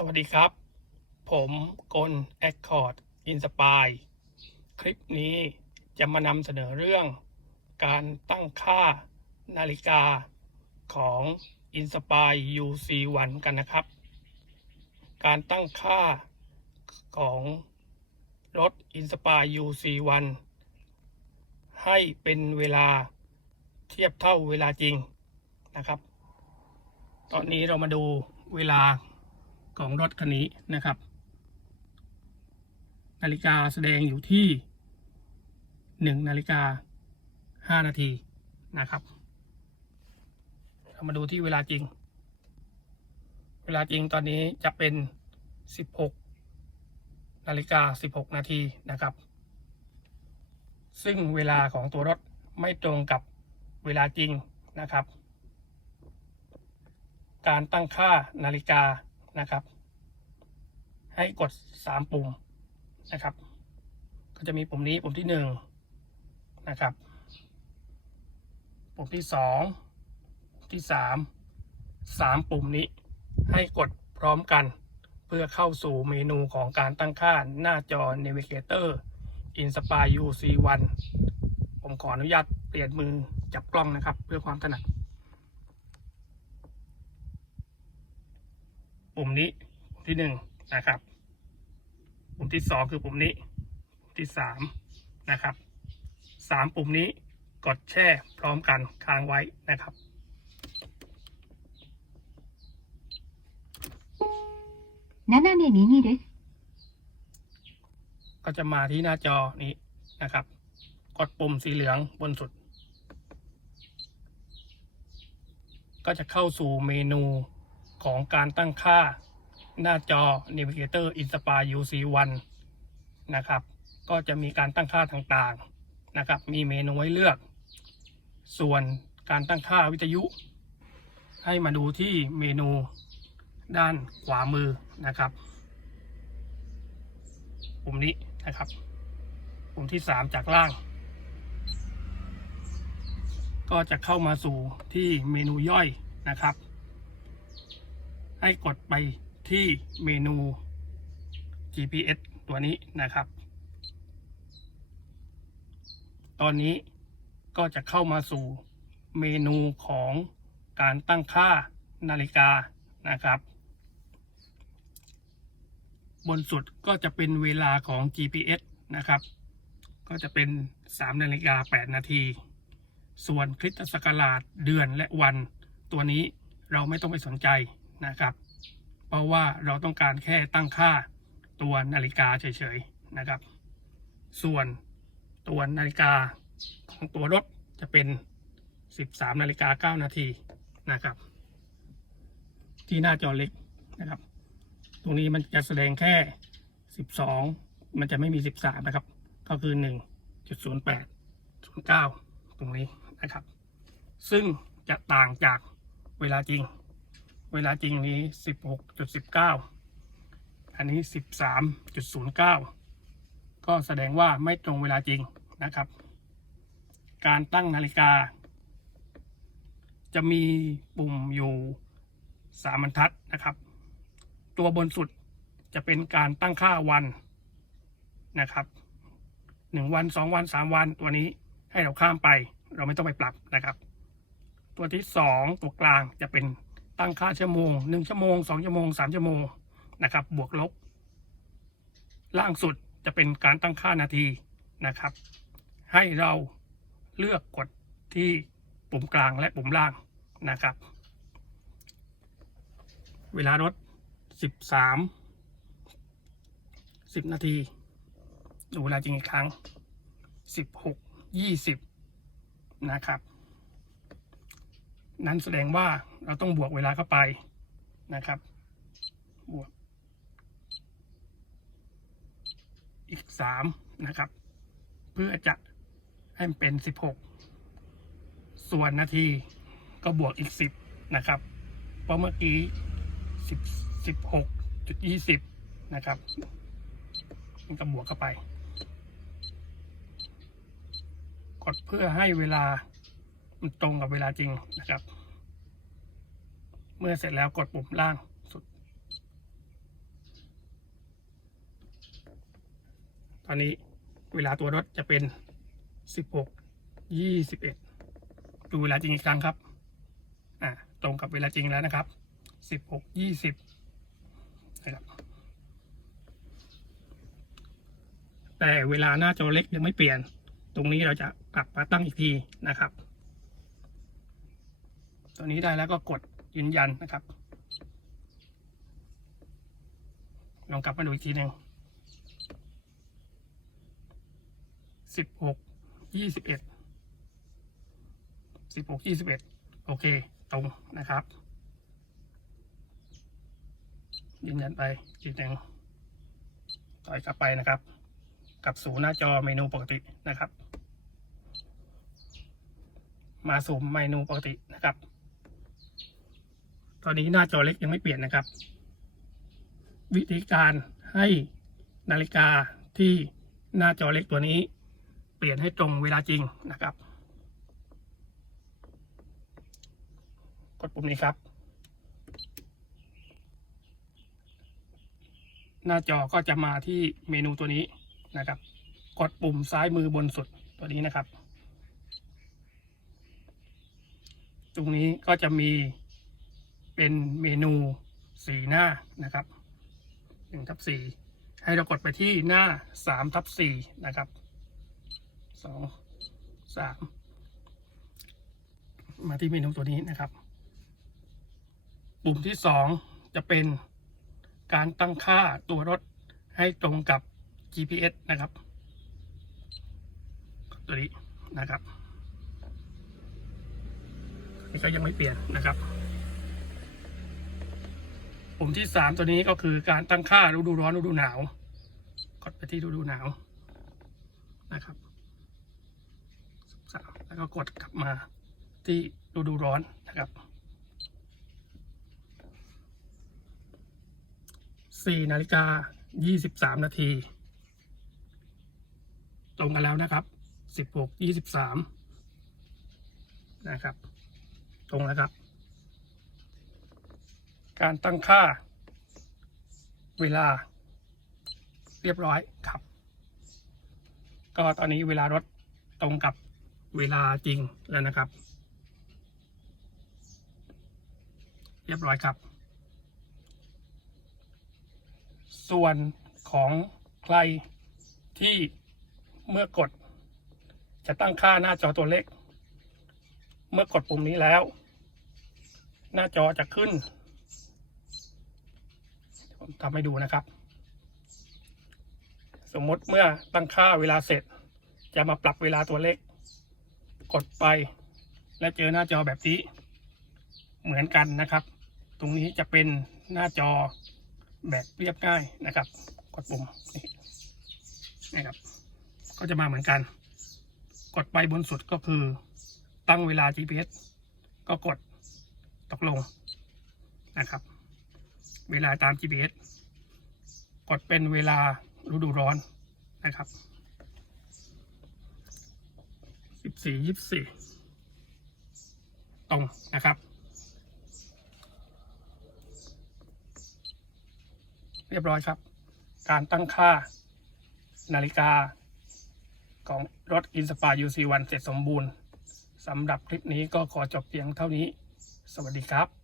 สวัสดีครับ ผมกลแอคคอร์ดอินสปายคลิปนี้จะมานำเสนอเรื่อง การตั้งค่านาฬิกาของ Inspire UC1 กันนะครับ การตั้งค่าของรถ Inspire UC1 ให้เป็นเวลาเทียบเท่าเวลาจริงนะครับ ตอนนี้เรามาดูเวลา ของรถคันนี้นะครับ นาฬิกาแสดงอยู่ที่หนึ่งนาฬิกาห้านาทีนะครับ เรามาดูที่เวลาจริง เวลาจริงตอนนี้จะเป็นสิบหกนาฬิกาสิบหกนาทีนะครับ ซึ่งเวลาของตัวรถไม่ตรงกับเวลาจริงนะครับ การตั้งค่านาฬิกานะครับ ให้กดสามปุ่มนะครับ ก็จะมีปุ่มนี้ปุ่มที่หนึ่งนะครับ ปุ่มที่สองปุ่มที่สามสามปุ่มนี้ให้กดพร้อมกัน เพื่อเข้าสู่เมนูของการตั้งค่าหน้าจอ Navigator Inspire UC1 ผมขออนุญาตเปลี่ยนมือจับกล้องนะครับ เพื่อความถนัดปุ่มนี้ที่หนึ่งนะครับ ปุ่มที่สองคือปุ่มนี้ ปุ่มที่สามนะครับสามปุ่มนี้กดแช่พร้อมกันค้างไว้นะครับ 斜め右です。 ก็จะมาที่หน้าจอนี้นะครับ กดปุ่มสีเหลืองบนสุด ก็จะเข้าสู่เมนูของการตั้งค่า หน้าจอ Navigator Inspire UC1 นะครับ ก็จะมีการตั้งค่าต่างๆนะครับ มีเมนูให้เลือก ส่วนการตั้งค่าวิทยุ ให้มาดูที่เมนูด้านขวามือนะครับปุ่มนี้นะครับปุ่มที่สามจากล่าง ก็จะเข้ามาสู่ที่เมนูย่อยนะครับ ให้กดไป ที่เมนู GPS ตัวนี้นะครับ ตอนนี้ก็จะเข้ามาสู่เมนูของการตั้งค่านาฬิกานะครับ บนสุดก็จะเป็นเวลาของ GPS นะครับ ก็จะเป็น 3 นาฬิกา 8 นาที ส่วนคริสตศักราชเดือนและวันตัวนี้เราไม่ต้องไปสนใจนะครับ เพราะว่าเราต้องการแค่ตั้งค่าตัวนาฬิกาเฉยๆนะครับ ส่วนตัวนาฬิกาของตัวรถจะเป็น 13 นาฬิกา 9 นาทีนะครับ ที่หน้าจอเล็กนะครับ ตรงนี้มันจะแสดงแค่สิบสองมันจะไม่มีสิบสามนะครับ ก็คือหนึ่งจุดศูนย์แปดศูนย์เก้าตรงนี้นะครับ ซึ่งจะต่างจากเวลาจริง เวลาจริงนี้สิบหกจุดสิบเก้าอันนี้สิบสามจุดศูนย์เก้าก็แสดงว่าไม่ตรงเวลาจริงนะครับ การตั้งนาฬิกา จะมีปุ่มอยู่สามบรรทัดนะครับ ตัวบนสุดจะเป็นการตั้งค่าวันนะครับหนึ่งวันสองวันสามวันตัวนี้ให้เราข้ามไป เราไม่ต้องไปปรับนะครับ ตัวที่สองตัวกลางจะเป็น ตั้งค่าชั่วโมงหนึ่งชั่วโมงสองชั่วโมงสามชั่วโมงนะครับ บวกลบ ล่างสุดจะเป็นการตั้งค่านาทีนะครับ ให้เราเลือกกดที่ปุ่มกลางและปุ่มล่างนะครับ เวลารถสิบสามสิบนาที ดูเวลาจริงอีกครั้งสิบหกยี่สิบนะครับ นั้นแสดงว่าเราต้องบวกเวลาเข้าไปนะครับ บวก อีกสามนะครับ เพื่อจะให้มันเป็นสิบหกส่วนนาทีก็บวกอีกสิบนะครับ เพราะเมื่อกี้สิบสิบหกจุดยี่สิบนะครับมันก็บวกเข้าไป กดเพื่อให้เวลา มันตรงกับเวลาจริงนะครับ เมื่อเสร็จแล้วกดปุ่มล่างสุด ตอนนี้เวลาตัวรถจะเป็น 16 21 ดูเวลาจริงอีกครั้งครับอ่าตรงกับเวลาจริงแล้วนะครับ 16 20นะครับแต่เวลาหน้าจอเล็กยังไม่เปลี่ยน ตรงนี้เราจะปรับมาตั้งอีกทีนะครับ ตัวนี้ได้แล้วก็กดยืนยันนะครับ ลองกลับมาดูอีกทีหนึ่งสิบหกยี่สิบเอ็ดสิบหกยี่สิบเอ็ดโอเค ตรงนะครับ ยืนยันไปอีกทีหนึ่งต่อยกลับไปนะครับ กลับสู่หน้าจอเมนูปกตินะครับ มาสู่เมนูปกตินะครับ อนนี้หน้าจอเล็กยังไม่เปลี่ยนนะครับ วิธีการให้นาฬิกาที่หน้าจอเล็กตัวนี้ เปลี่ยนให้ตรงเวลาจริงนะครับ กดปุ่มนี้ครับ หน้าจอก็จะมาที่เมนูตัวนี้นะครับ กดปุ่มซ้ายมือบนสุดตัวนี้นะครับ ตรงนี้ก็จะมี เป็นเมนูสีหน้านะครับหนึ่งทับสี่ให้เรากดไปที่หน้าสามทับสี่นะครับสองสามมาที่เมนูตัวนี้นะครับ ปุ่มที่สองจะเป็นการตั้งค่าตัวรถให้ตรงกับ GPS นะครับ ตัวนี้นะครับนี่ก็ยังไม่เปลี่ยนนะครับ ปุ่มที่สามตัวนี้ก็คือการตั้งค่าฤดูร้อนฤดูหนาว กดไปที่ฤดูหนาวนะครับสามแล้วก็กดกลับมาที่ฤดูร้อนนะครับสี่นาฬิกายี่สิบสามนาทีตรงกันแล้วนะครับสิบหกยี่สิบสามนะครับ ตรงแล้วครับ การตั้งค่า เวลา เรียบร้อยครับ ก็ตอนนี้เวลารถตรงกับเวลาจริงแล้วนะครับ เรียบร้อยครับ ส่วนของใครที่เมื่อกด จะตั้งค่าหน้าจอตัวเล็ก เมื่อกดปุ่มนี้แล้ว หน้าจอจะขึ้น ผมทำให้ดูนะครับ สมมติเมื่อตั้งค่าเวลาเสร็จ จะมาปรับเวลาตัวเลข กดไป และเจอหน้าจอแบบนี้เหมือนกันนะครับ ตรงนี้จะเป็นหน้าจอแบบเรียบง่ายนะครับ กดปุ่มนี่นะครับ ก็จะมาเหมือนกัน กดไปบนสุดก็คือ ตั้งเวลา GPS ก็กดตกลงนะครับ เวลาตาม GPS กดเป็นเวลาฤดูร้อนนะครับสิบสี่ยี่สิบสี่ตรงนะครับ เรียบร้อยครับ การตั้งค่านาฬิกาของรถ Inspire UC1 เสร็จสมบูรณ์สำหรับคลิปนี้ก็ขอจบเพียงเท่านี้ สวัสดีครับ